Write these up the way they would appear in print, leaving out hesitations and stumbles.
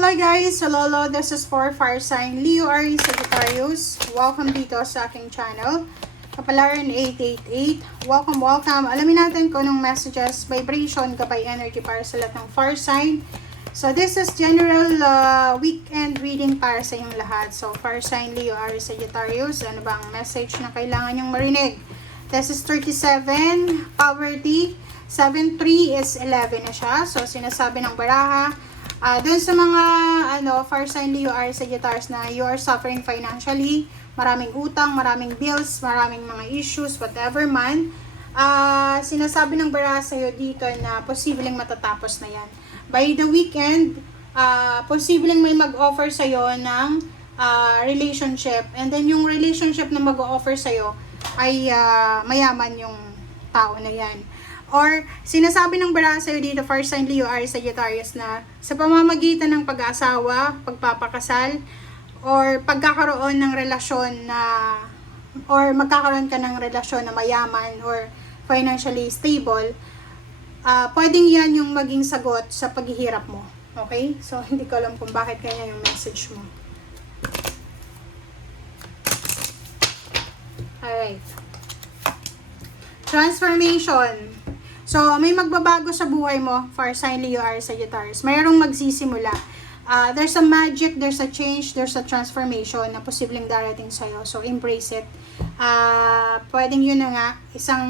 Hello guys! Hello, this is for Fire Sign Leo, Aries, Sagittarius. Welcome dito sa aking channel. Kapalaran 888. Welcome. Alamin natin kung anong messages, vibration, gabay energy para sa lahat ng Fire Sign. So this is general weekend reading para sa inyong lahat. So Fire Sign Leo, Aries, Sagittarius. Ano ba ang message na kailangan nyong marinig? This is 37, poverty. 7-3 is 11 na siya. So sinasabi ng baraha, doon sa mga Fire Sign Leo, Aries, Sagittarius na you are suffering financially, maraming utang, maraming bills, maraming mga issues, whatever man, sinasabi ng baraha sa'yo dito na posibleng matatapos na yan. By the weekend, posibleng may mag-offer sa'yo ng relationship, and then yung relationship na mag-offer sa'yo ay mayaman yung tao na yan. Or, sinasabi ng baraha sa'yo dito, Fire Sign Leo, Aries, Sagittarius, na sa pamamagitan ng pag-aasawa, pagpapakasal, or pagkakaroon ng relasyon na, or magkakaroon ka ng relasyon na mayaman, or financially stable, pwedeng yan yung maging sagot sa paghihirap mo. Okay? So, hindi ko alam kung bakit ganyan yung message mo. Alright. Transformation. So, may magbabago sa buhay mo, Fire Sign Leo, Aries, Sagittarius. Mayroong magsisimula. There's a magic, there's a change, there's a transformation na posibleng darating sa'yo. So, embrace it. Pwedeng yun na nga, isang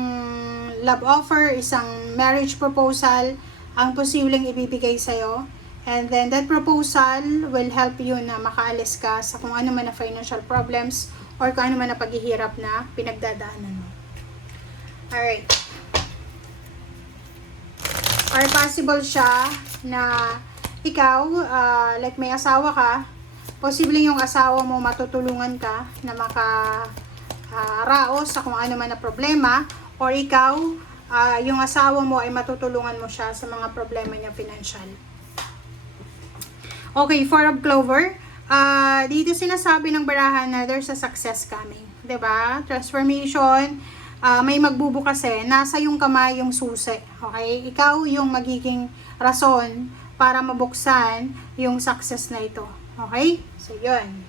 love offer, isang marriage proposal, ang posibleng ibibigay sa'yo. And then, that proposal will help you na makaalis ka sa kung ano man na financial problems or kung ano man na paghihirap na pinagdadaanan mo. Alright. Or possible siya na ikaw, like may asawa ka, posibleng yung asawa mo matutulungan ka na makaraos sa kung ano man na problema, or ikaw, yung asawa mo ay matutulungan mo siya sa mga problema niya financial. Okay, Four of Clover. Dito sinasabi ng barahan na there's a success coming. 'Di ba? Transformation. May magbubukas nasa yung kamay yung susi. Okay? Ikaw yung magiging rason para mabuksan yung success na ito. Okay? So, yun.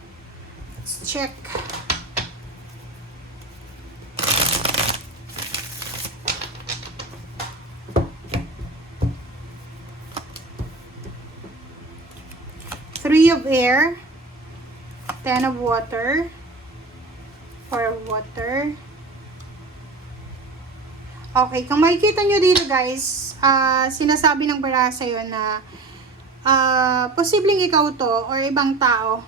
Let's check. Three of Air, Ten of Water, Four of Water. Okay, kung makikita nyo dito guys, sinasabi ng baraha sa'yo na posibleng ikaw to or ibang tao,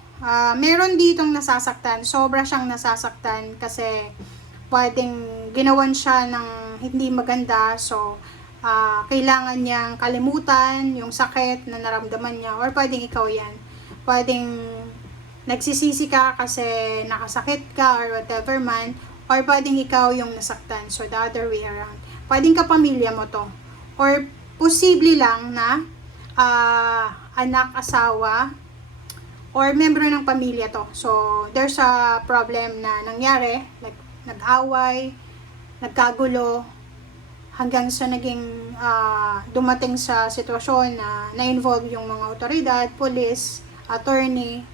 meron ditong nasasaktan, sobra siyang nasasaktan kasi pwedeng ginawan siya ng hindi maganda, so kailangan niyang kalimutan yung sakit na naramdaman niya, or pwedeng ikaw yan, pwedeng nagsisisi ka kasi nakasakit ka or whatever man, or pwedeng ikaw yung nasaktan. So, the other way around. Pwedeng kapamilya mo to. Or, posible lang na anak, asawa, or membro ng pamilya to. So, there's a problem na nangyari, like, nag-away, nagkagulo, hanggang sa naging dumating sa sitwasyon na na-involve yung mga otoridad, police, attorney,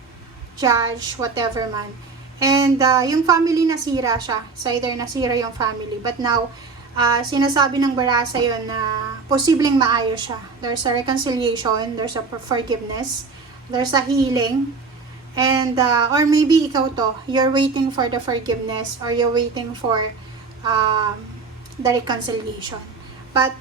judge, whatever man. And yung family nasira siya. So either nasira yung family. But now, sinasabi ng baraha sa'yo na posibleng maayos siya. There's a reconciliation, there's a forgiveness, there's a healing. And, or maybe ikaw to, you're waiting for the forgiveness or you're waiting for the reconciliation. But,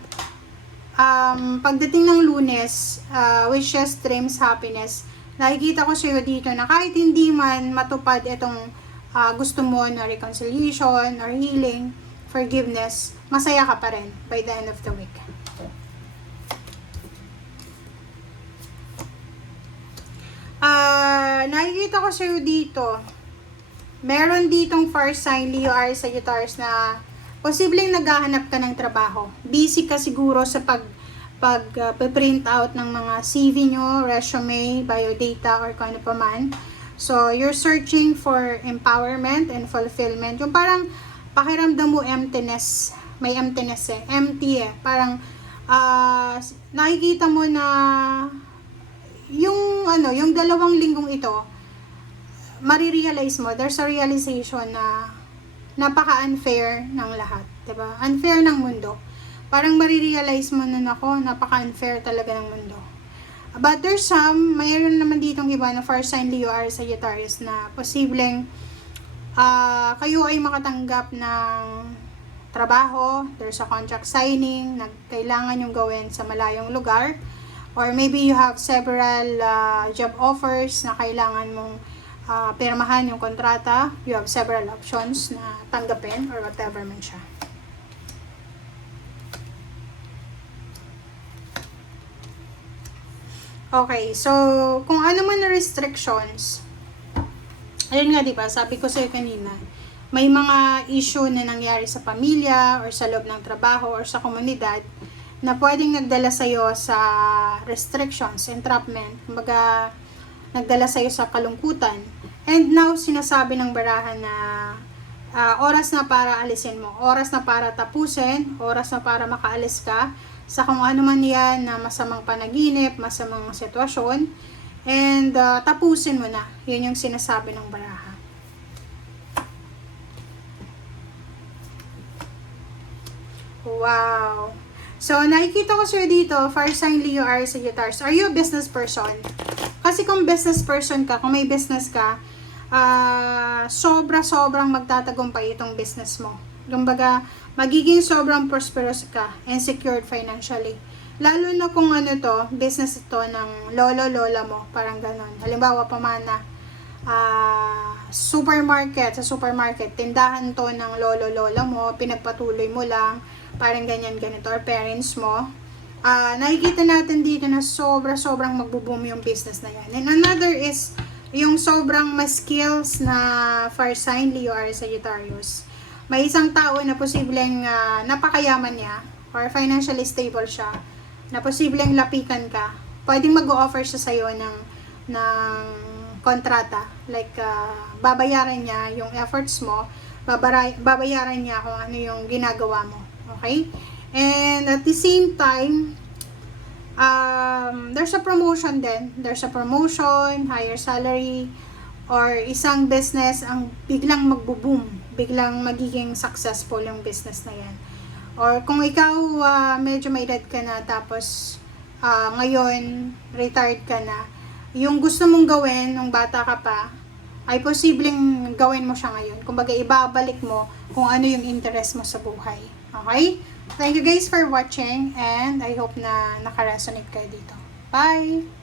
pagdating ng Lunes, wishes, dreams, happiness, nakikita ko sa'yo dito na kahit hindi man matupad itong gusto mo na reconciliation or healing, forgiveness, masaya ka pa rin by the end of the week. Nakikita ko sa'yo dito, meron ditong Fire Sign Leo, Aries, Sagittarius na posibleng naghahanap ka ng trabaho. Busy ka siguro sa pag-print out ng mga CV nyo, resume, biodata, or kung ano pa man. So, you're searching for empowerment and fulfillment. Yung parang pakiramdam mo emptiness. May emptiness empty Parang nakikita mo na yung ano, yung 2 linggong ito, marirealize mo, there's a realization na napaka-unfair ng lahat, 'di ba? Unfair ng mundo. Parang marirealize mo na, nako, napaka-unfair talaga ng mundo. But there's mayroon naman ditong iba na fire sign Leo or Sagittarius na posibleng kayo ay makatanggap ng trabaho, there's a contract signing na kailangan yung gawin sa malayong lugar, or maybe you have several job offers na kailangan mong pirmahan yung kontrata, you have several options na tanggapin or whatever man siya. Okay, so kung ano man na restrictions, ayun nga, diba, sabi ko sa'yo kanina, may mga issue na nangyari sa pamilya or sa loob ng trabaho or sa komunidad na pwedeng nagdala sa'yo sa restrictions, entrapment, kumbaga nagdala sa'yo sa kalungkutan. And now, sinasabi ng barahan na oras na para alisin mo, oras na para tapusin, oras na para makaalis ka sa kung ano man yan na masamang panaginip, masamang sitwasyon, and tapusin mo na. Yun yung sinasabi ng baraha. Wow! So, nakikita ko sa'yo dito, fire sign Leo or Sagittarius. Are you a business person? Kasi kung business person ka, kung may business ka, sobrang magtatagumpay itong business mo. Kumbaga, magiging sobrang prosperous ka and secured financially. Lalo na kung ano to, business ito ng lolo-lola mo, parang ganon. Halimbawa, pamana, sa supermarket, tindahan to ng lolo-lola mo, pinagpatuloy mo lang, parang ganyan ganito, or parents mo. Nakikita natin dito na sobrang magbo-boom yung business na yan. And another is, yung sobrang mas skills na fire sign Leo or Sagittarius. May isang tao na posibleng napakayaman niya or financially stable siya, na posibleng lapitan ka. Pwedeng mag-o-offer siya sa'yo ng kontrata. Like, babayaran niya yung efforts mo, babayaran niya kung ano yung ginagawa mo. Okay? And at the same time, there's a promotion din. There's a promotion, higher salary, or isang business ang biglang magbo-boom, biglang magiging successful yung business na yan. Or kung ikaw medyo may edad ka na, tapos ngayon retired ka na, yung gusto mong gawin nung bata ka pa, ay posibleng gawin mo siya ngayon. Kumbaga, ibabalik mo kung ano yung interest mo sa buhay. Okay? Thank you guys for watching, and I hope na naka-resonate kayo dito. Bye!